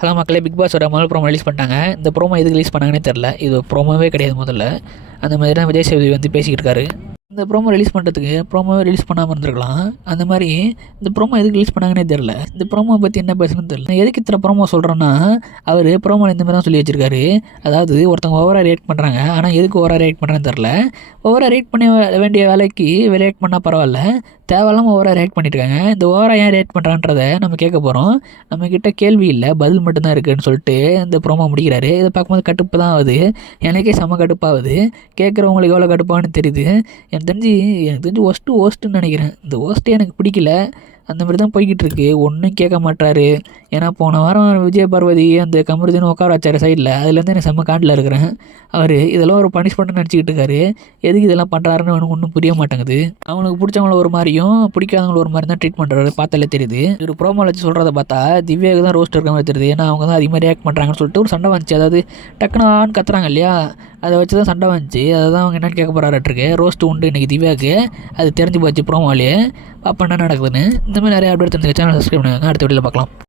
அதான் மக்களே, பிக் பாஸோட முதல் ப்ரோமோ ரிலீஸ் பண்ணிட்டாங்க. இந்த ப்ரோமோ எதுக்கு ரிலீஸ் பண்ணாங்கன்னே தெரில. இது ப்ரோமோவே கிடையாது. முதல்ல அந்த மாதிரி தான் விஜய் சேதுபதி வந்து பேசிக்கிட்டு இருக்காரு. இந்த ப்ரோமோ ரிலீஸ் பண்ணுறதுக்கு ப்ரோமோவே ரிலீஸ் பண்ணாமல் இருந்திருக்கலாம். அந்த மாதிரி இந்த ப்ரோமோ எதுக்கு ரிலீஸ் பண்ணாங்கன்னே தெரில. இந்த ப்ரோமோ பற்றி என்ன பேசுன்னு தெரில. நான் எதுக்கு இத்தனை ப்ரோமோ சொல்கிறேன்னா, அவர் ப்ரோமோவில் இந்த மாதிரி தான் சொல்லி வச்சிருக்காரு. அதாவது ஒருத்தவங்க ஓவராக ரியாக்ட் பண்ணுறாங்க, ஆனால் எதுக்கு ஓவராக ரியாக்ட் பண்ணுறேன்னு தெரில. ஓவராக ரியாக்ட் பண்ண வேண்டிய வேலைக்கு ரியாக்ட் பண்ணால் பரவாயில்ல, தேவையில்லாமல் ஓவராக ரியாக்ட் பண்ணியிருக்காங்க. இந்த ஓவராக ஏன் ரியாக்ட் பண்ணுறான்றதை நம்ம கேட்க போகிறோம். நம்மக்கிட்ட கேள்வி இல்லை, பதில் மட்டும்தான் இருக்குதுன்னு சொல்லிட்டு இந்த ப்ரோமோ முடிக்கிறாரு. இதை பார்க்கும்போது கடுப்பு தான் ஆகுது. எனக்கே செம்ம கடுப்பாகுது. கேட்குறவங்களுக்கு எவ்வளோ கடுப்பான்னு தெரியுது. எனக்கு தெரிஞ்சு ஒஸ்ட்டுன்னு நினைக்கிறேன். இந்த ஒஸ்ட்டு எனக்கு பிடிக்கல. அந்த மாதிரி தான் போய்கிட்டு இருக்கு. ஒன்றும் கேட்க மாட்டாரு. ஏன்னா போன வாரம் விஜய் பார்வதி அந்த கமருதீன் உட்கார வச்சார் சைடில். அதுலேருந்து எனக்கு செம்ம காண்டில் இருக்கிறேன். அவர் இதெல்லாம் ஒரு பனிஷ்மெண்ட்னு நினச்சிக்கிட்டு இருக்காரு. எதுக்கு இதெல்லாம் பண்ணுறாருன்னு எனக்கு ஒன்றும் புரிய மாட்டேங்குது. அவனுக்கு பிடிச்சவங்கள ஒரு மாதிரியும் பிடிக்காதவங்கள ஒரு மாதிரி தான் ட்ரீட் பண்ணுறாரு. பார்த்தாலே தெரியுது. ஒரு ப்ரோமோவில் வச்சு சொல்கிறத பார்த்தா திவ்யாவுக்கு தான் ரோஸ்ட் இருக்க மாதிரி தெரியுது. ஏன்னா அவங்க தான் அதிகமாக ரியாக்ட் பண்ணுறாங்கன்னு சொல்லிட்டு ஒரு சண்டை வந்துச்சு. அதாவது டக்குனு ஆன்னு கத்துறாங்க இல்லையா, அதை வச்சு தான் சண்டை வந்துச்சு. அதை தான் அவங்க என்னென்னு கேட்க போகிறாருட்டுருக்கு. ரோஸ்ட்டு உண்டு இன்றைக்கி திவ்யாவுக்கு. அது தெரிஞ்சு போச்சு ப்ரோமோலேயே. அப்போ என்ன நடக்குதுன்னு. இந்த மாதிரி நிறைய அப்டேட் தெரிஞ்சுக்க சேனல் சப்ஸ்கிரைப் பண்ணுங்க. அடுத்த வீடியோவில் பார்க்கலாம்.